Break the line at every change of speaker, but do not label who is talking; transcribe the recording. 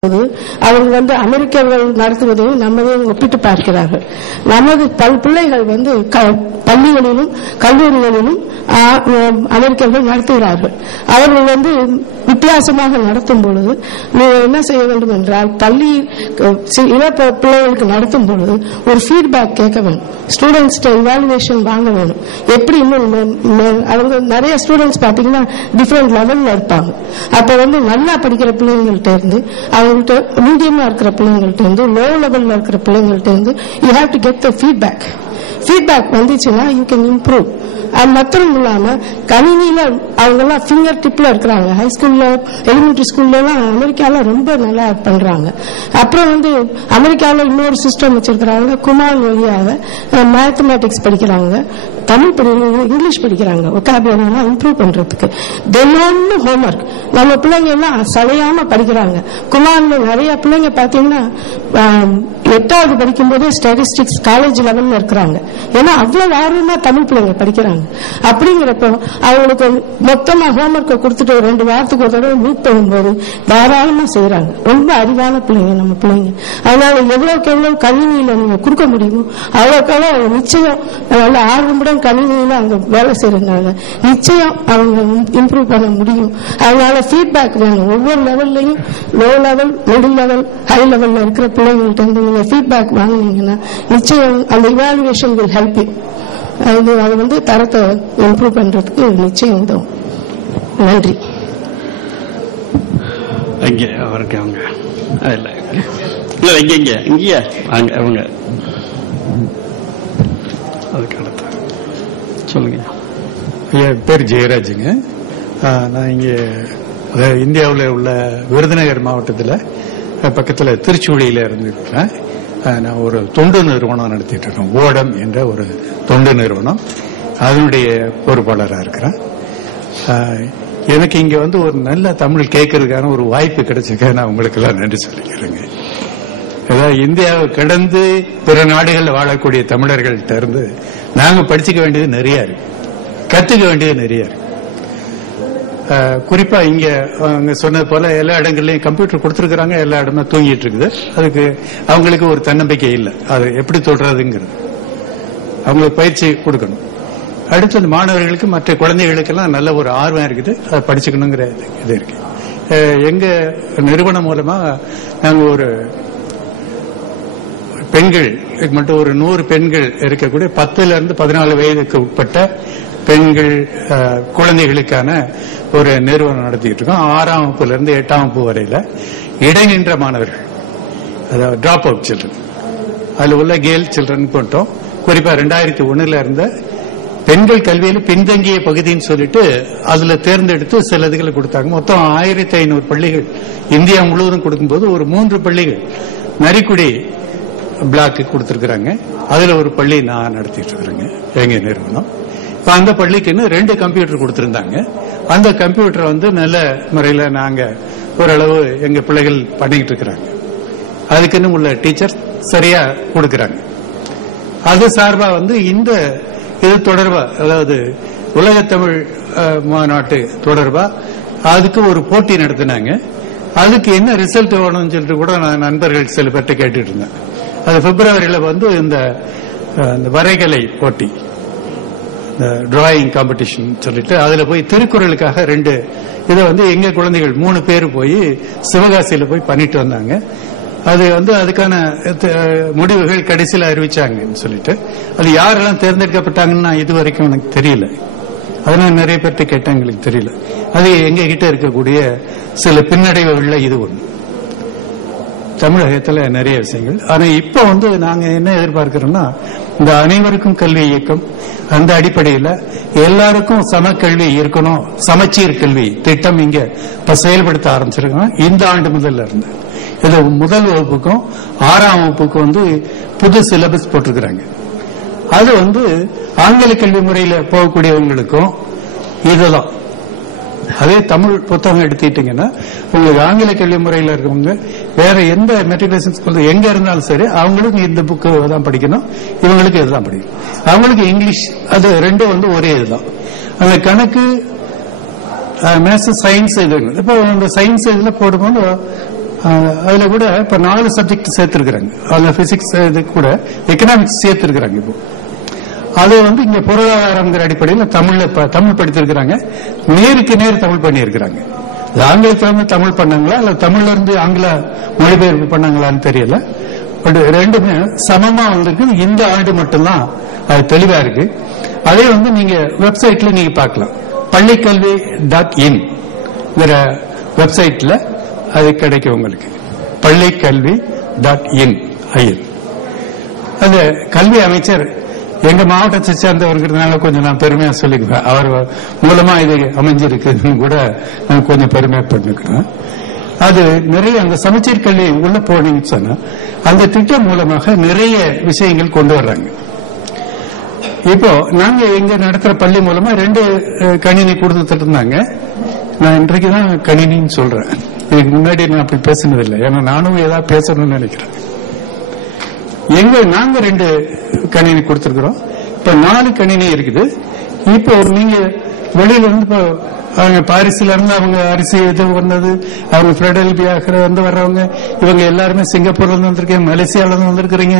போது அவங்க வந்து அமெரிக்கர்கள் நடத்துவதையும் நம்மதையும் ஒப்பிட்டு பார்க்கிறார்கள். நமது பல் பிள்ளைகள் வந்து க- பள்ளிகளிலும் கல்லூரிகளிலும் அமெரிக்கர்கள் நடத்துகிறார்கள். அவர்கள் வந்து வித்தியாசமாக நடத்தும் பொழுது நீங்கள் என்ன செய்ய வேண்டும் என்றால் பள்ளி சி- இள பிள்ளைகளுக்கு நடத்தும் பொழுது ஒரு ஃபீட்பேக் கேட்க வேணும் ஸ்டூடெண்ட்ஸ்ட இவாலுவேஷன் வாங்க வேணும் எப்படி இன்னும் மே- அவங்க நிறைய ஸ்டூடெண்ட்ஸ் பார்த்தீங்கன்னா டிஃப்ரெண்ட் லெவலில் இருப்பாங்க. அப்போ வந்து நல்லா படிக்கிற பிள்ளைங்கள்ட்ட இருந்து அவங்கள்ட்ட மீடியமாக இருக்கிற பிள்ளைங்கள்ட்ட இருந்து லோ லெவலில் இருக்கிற பிள்ளைங்கள்ட்ட இருந்து you have to get the feedback feedback வந்துச்சுன்னா யூ கேன் இம்ப்ரூவ் அது மட்டும் இல்லாம கணினியில அவங்க எல்லாம் ஃபிங்கர் டிப்ல இருக்கிறாங்க. ஹை ஸ்கூல்ல எலிமெண்டரி ஸ்கூல்ல எல்லாம் அமெரிக்கால ரொம்ப நல்லா பண்றாங்க. அப்புறம் வந்து அமெரிக்காவில் இன்னொரு சிஸ்டம் வச்சிருக்கிறாங்க. குமார் வழியாக மேத்தமேட்டிக்ஸ் படிக்கிறாங்க. தமிழ் படிக்கிறாங்க இங்கிலீஷ் படிக்கிறாங்க. ஒக்காபுலரி இம்ப்ரூவ் பண்றதுக்கு. தினம்னு ஹோம்ஒர்க் நம்ம பிள்ளைங்க எல்லாம் சளையாம படிக்கிறாங்க. குமார்ல நிறைய பிள்ளைங்க பாத்தீங்கன்னா எட்டாவது படிக்கும் போதே ஸ்டாட்டிஸ்டிக்ஸ் காலேஜ் லெவல்ல இருக்கிறாங்க. ஏன்னா அவ்வளவு ஆர்வமா தமிழ் பிள்ளைங்க படிக்கிறாங்க. அப்படிங்கிறப்போ அவங்களுக்கு மொத்தமா ஹோம்ஒர்க்கை கொடுத்துட்டு ரெண்டு வாரத்துக்கு ஒரு தடவை மீட் பண்ணும்போது தாராளமா செய்யறாங்க ரொம்ப அறிவான பிள்ளைங்க நம்ம பிள்ளைங்க. அதனால எவ்வளவுக்கு எவ்வளவு கணினியில நீங்க கொடுக்க முடியுமோ அவ்வளவுக்கு அவ்வளவு நிச்சயம். நல்ல ஆர்வமுடன் கணினியில அவங்க வேலை செய்யறதுனால நிச்சயம் அவங்க இம்ப்ரூவ் பண்ண முடியும். அதனால ஃபீட்பேக் வேணும். ஒவ்வொரு லெவல்லையும் low level middle level high லெவல்ல இருக்கிற பிள்ளைங்கள்ட்ட இருந்து நீங்க ஃபீட்பேக் வாங்குனீங்கன்னா நிச்சயம் அந்த இவாலுவேஷன் வில் ஹெல்ப் அது அது வந்து தரத்தை இம்ப்ரூவ் பண்றதுக்கு நிச்சயம் உதவும். நன்றி.
அங்கே அவருக்கு அவங்க இல்ல. இங்க இங்க. இங்கேயா? அவங்க அதுக்கு அடுத்த. சொல்லுங்க.
என் பேர் ஜெயராஜுங்க. நான் இங்கே இந்தியாவில் உள்ள விருதுநகர் மாவட்டத்தில் பக்கத்தில் திருச்சுழியில் இருந்துருக்கிறேன் நான் ஒரு தொண்டு நிறுவனம் நடத்திட்டு இருக்கேன் ஓடம் என்ற ஒரு தொண்டு நிறுவனம். அதனுடைய பொறுப்பாளராக இருக்கிறேன். எனக்கு இங்கே வந்து ஒரு நல்ல தமிழ் கேட்கறதுக்கான ஒரு வாய்ப்பு கிடைச்சிருக்க. நான் உங்களுக்கெல்லாம் நன்றி சொல்லிக்கிறேங்க. அதாவது இந்தியாவை கடந்து பிற நாடுகளில் வாழக்கூடிய தமிழர்கள்ட்ட இருந்து நாங்க படிச்சுக்க வேண்டியது நிறைய இருக்கு. கத்துக்க வேண்டியது நிறைய இருக்கு. குறிப்பா இங்க அவங்க சொன்னது போல எல்லா இடங்கள்லயும் கம்ப்யூட்டர் கொடுத்துருக்காங்க எல்லா இடமும் தூங்கிட்டு இருக்குது. அதுக்கு அவங்களுக்கு ஒரு தன்னம்பிக்கை இல்லை. அது எப்படி சொல்றதுங்கிறது அவங்களுக்கு பயிற்சி கொடுக்கணும். அடுத்து அந்த மாணவர்களுக்கு மற்ற குழந்தைகளுக்கெல்லாம் நல்ல ஒரு ஆர்வம் இருக்குது. அதை படிச்சுக்கணுங்கிற இது- இது இருக்கு எங்க நிறுவனம் மூலமா நாங்க ஒரு பெண்கள் மட்டும் ஒரு நூறு பெண்கள் இருக்கக்கூடிய பத்துல இருந்து பதினாலு வயதுக்கு உட்பட்ட பெண்கள் குழந்தைகளுக்கான ஒரு நிறுவனம் நடத்திட்டு இருக்கோம். ஆறாம் வகுப்புல இருந்து எட்டாம் வகுப்பு வரையில இடைநின்ற மாணவர்கள் அதாவது டிராப் அவுட் சில்ட்ரன் அதுல உள்ள கேர்ள் சில்ட்ரன் போட்டோம். குறிப்பா ரெண்டாயிரத்தி ஒண்ணுல இருந்த பெண்கள் கல்வியில பின்தங்கிய பகுதின்னு சொல்லிட்டு அதுல தேர்ந்தெடுத்து சில இதுகளை கொடுத்தாங்க. மொத்தம் ஆயிரத்தி ஐநூறு பள்ளிகள் இந்தியா முழுவதும் கொடுக்கும்போது ஒரு மூன்று பள்ளிகள். நரிக்குடி பிளாக்கு கொடுத்திருக்கிறாங்க. அதுல ஒரு பள்ளி நான் நடத்திட்டு இருக்கிறேங்க. எங்க நிறுவனம். இப்ப அந்த பள்ளிக்குன்னு ரெண்டு கம்ப்யூட்டர் கொடுத்திருந்தாங்க. அந்த கம்ப்யூட்டரை வந்து நல்ல முறையில நாங்க ஓரளவு எங்க பிள்ளைகள் பண்ணிக்கிட்டு இருக்கிறாங்க. அதுக்குன்னு உள்ள டீச்சர் சரியா கொடுக்குறாங்க. அது சார்பா வந்து இந்த இது தொடர்பா அதாவது உலகத்தமிழ் மாநாட்டு தொடர்பா அதுக்கு ஒரு போட்டி நடத்தினாங்க. அதுக்கு என்ன ரிசல்ட் வேணும்னு சொல்லிட்டு கூட நான் நண்பர்கள் சில பேர்கிட்ட கேட்டுட்டு இருந்தேன். அது பிப்ரவரியில் வந்து இந்த இந்த வரைகலை போட்டி இந்த டிராயிங் காம்படிஷன் சொல்லிட்டு அதுல போய் திருக்குறளுக்காக ரெண்டு இதை வந்து எங்க குழந்தைகள் மூணு பேர் போய் சிவகாசியில போய் பண்ணிட்டு வந்தாங்க. அது வந்து அதுக்கான முடிவுகள் கடைசியில் அறிவிச்சாங்கன்னு சொல்லிட்டு. அது யாரெல்லாம் தேர்ந்தெடுக்கப்பட்டாங்கன்னு நான் இது வரைக்கும் எனக்கு தெரியல. அதனால நிறைய பேர்கிட்ட கேட்டேன் எங்களுக்கு தெரியல. அது எங்க கிட்ட இருக்கக்கூடிய சில பின்னடைவுகள்ல இது ஒன்று தமிழகத்துல நிறைய விஷயங்கள். ஆனா இப்போ வந்து நாங்க என்ன எதிர்பார்க்கிறோம்னா இந்த அனைவருக்கும் கல்வி இயக்கம் அந்த அடிப்படையில எல்லாருக்கும் சம கல்வி இருக்கணும் சமச்சீர் கல்வி திட்டம் இங்க இப்போ செயல்படுத்த ஆரம்பிச்சிருக்கோம். இந்த ஆண்டு முதல்ல இருந்து. இது முதல் வகுப்புக்கும் ஆறாம் வகுப்புக்கும் வந்து புது சிலபஸ் போட்டிருக்கிறாங்க. அது வந்து ஆங்கில கல்வி முறையில போகக்கூடியவங்களுக்கும் இதுதான். அதே தமிழ் புத்தகம் எடுத்துக்கிட்டீங்கன்னா உங்களுக்கு ஆங்கில கல்வி முறையில் இருக்கவங்க வேற எந்த மெட்ரிகுலேஷன் ஸ்கூல் எங்க இருந்தாலும் சரி அவங்களுக்கு இந்த புக்கு தான் படிக்கணும் இவங்களுக்கு இதுதான் படிக்கணும். அவங்களுக்கு இங்கிலீஷ் அது ரெண்டும் வந்து ஒரே இதுதான். அந்த கணக்கு மேத்ஸ் சயின்ஸ் இது இப்போ இந்த சயின்ஸ் இதுல போடும்போது அதுல கூட இப்ப நாலு சப்ஜெக்ட் சேர்த்திருக்கிறாங்க. அதுல பிசிக்ஸ் இது கூட எக்கனாமிக்ஸ் சேர்த்திருக்கிறாங்க இப்போ. அது வந்து இங்க பொருளாதாரங்கிற அடிப்படையில் தமிழ்ல தமிழ் படித்திருக்கிறாங்க. நேருக்கு நேர் தமிழ் பண்ணியிருக்கிறாங்க. இது ஆங்கிலத்துல இருந்து தமிழ் பண்ணாங்களா? இல்ல தமிழ்ல இருந்து ஆங்கில மொழிபெயர்ப்பு பண்ணாங்களான்னு தெரியல. பட் ரெண்டுமே சமமா வந்திருக்கு. இந்த ஆண்டு மட்டும்தான் அது தெளிவா இருக்கு. அதே வந்து நீங்க வெப்சைட்ல நீங்க பார்க்கலாம். பள்ளிக்கல்வி டாட் இன் வெப்சைட்ல அது கிடைக்கும் உங்களுக்கு. பள்ளிக்கல்வி டாட் இன் ஐஎன் அந்த கல்வி அமைச்சர் எங்க மாவட்டத்தை சேர்ந்தவர்கிறதுனால கொஞ்சம் நான் பெருமையா சொல்லிக்குவேன் அவர் மூலமா இது அமைஞ்சிருக்குன்னு கூட நான் கொஞ்சம் பெருமையா பண்ணிக்கிறேன். அது நிறைய அந்த சமச்சீர் கல்வி உள்ள போனீங்கன்னு சொன்னா அந்த திட்டம் மூலமாக நிறைய விஷயங்கள் கொண்டு வர்றாங்க. இப்போ நாங்க எங்க நடத்துற பள்ளி மூலமா ரெண்டு கணினி கொடுத்துட்டு இருந்தாங்க. நான் இன்றைக்கு தான் கணினின்னு சொல்றேன். இதுக்கு முன்னாடி நான் அப்படி பேசினதில்லை. ஏன்னா நானும் ஏதாவது பேசணும்னு நினைக்கிறேன். எங்க நாங்க ரெண்டு கணினி கொடுத்திருக்கிறோம். இப்ப நாலு கணினி இருக்குது. இப்போ நீங்க வெளியில இருந்து இப்போ அவங்க பாரிஸ்ல இருந்து அவங்க அரிசி இது வந்தது அவங்க பிரெடல்பியாக வந்து வர்றவங்க இவங்க எல்லாருமே சிங்கப்பூர்ல இருந்து வந்திருக்கீங்க மலேசியால இருந்து வந்திருக்கிறீங்க.